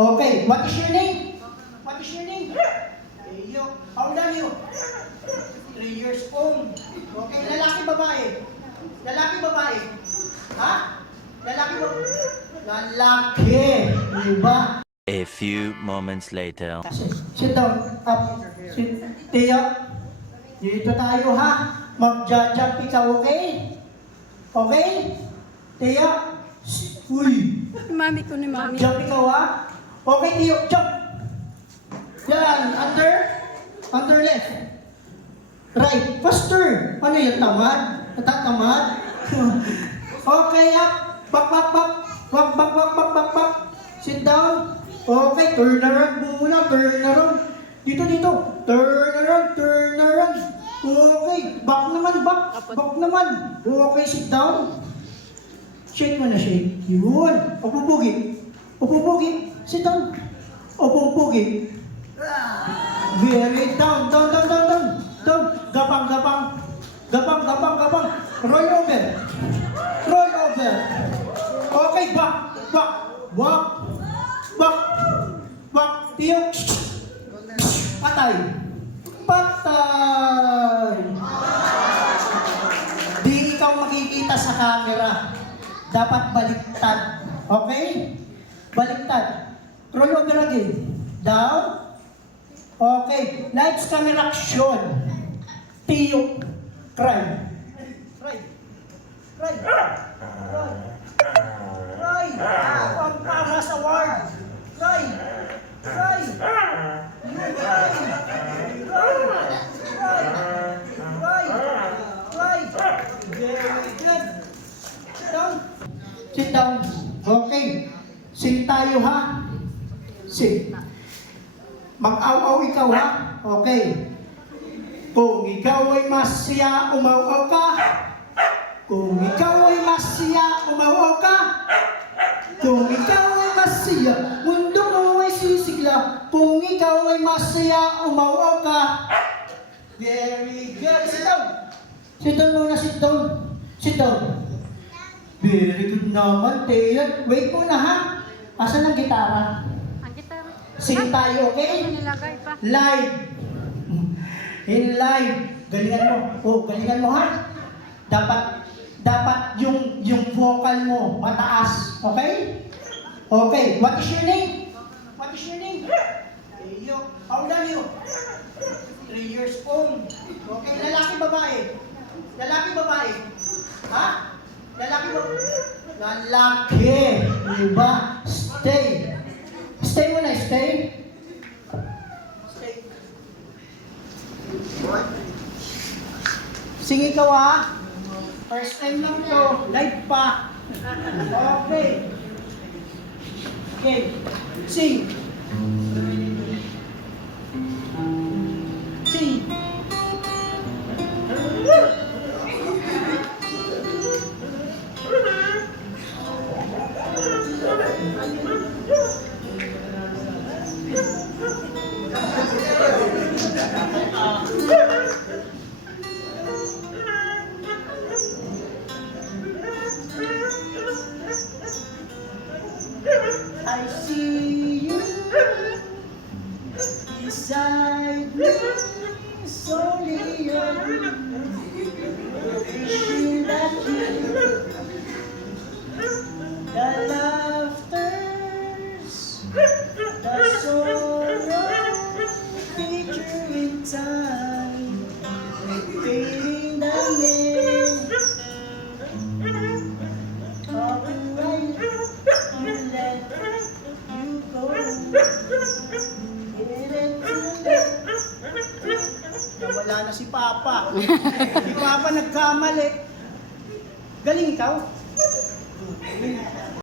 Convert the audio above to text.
Okay, what is your name? What is your name? Teo. How old are you? 3 years old. Okay, lalaki, babae? Lalaki, babae? Ha? Lalaki, babae? Lalaki. Diba? A few moments later. Sit down. Up. Sit. Teo. Dito tayo ha. Mag-jump ikaw, okay? Okay? Teo. Uy. Mami ko ni mami. Jump ikaw ha. Okay, Teo. Jump. Yan. Under left. Right. Faster. Ano yung tamad? Natatamad? Okay, up. Back. Sit down. Okay, turn around muna. Turn around. Dito. Turn around. Okay, back naman. Okay, sit down. Shake mo na, shake. Yun. Upupugi. Sit down. Upupugi. Very down. Gapang. Roll over. Okay, back. Tiyok. Patay. Di ikaw makikita sa camera. Dapat baliktad. Okay? Baliktad. Roll over again. Down. Okay. Lights, camera, action. Tiyok. Cry. Pampamas award. Cry. Very good. Sit down. Okay. Sing tayo ha. Sing. Mag-aw-aw ikaw ha. Okay. Kung ikaw ay masaya, umaw-aw ka. Kung ikaw ay masaya, umaw-aw ka. Kung ikaw ay masaya, mundo mo ay sisigla. Kung ikaw ay masaya, umaw-aw ka. Very good. Sit down. Sit down. Very good naman, Teo. Wait muna ha. Asan ang gitara? Ang gitara. Sing tayo, okay? Nilagay pa. Live. In live. Galingan mo ha. Dapat yung vocal mo mataas. Okay? Okay. What is your name? Teo. How old are you? 3 years old. Okay. Lalaki, babae? Ha? Lalaki, babae? Lalaki. Diba? Stay muna. Stay. Sing ikaw ha. First time lang to. Live pa. Okay. Sing. I see you beside me, solely you. Wishing that you, the laughters, the sorrow, picture in time, fading the name of the right. Nawala na si Papa. Si Papa nagkamali. Galing ikaw?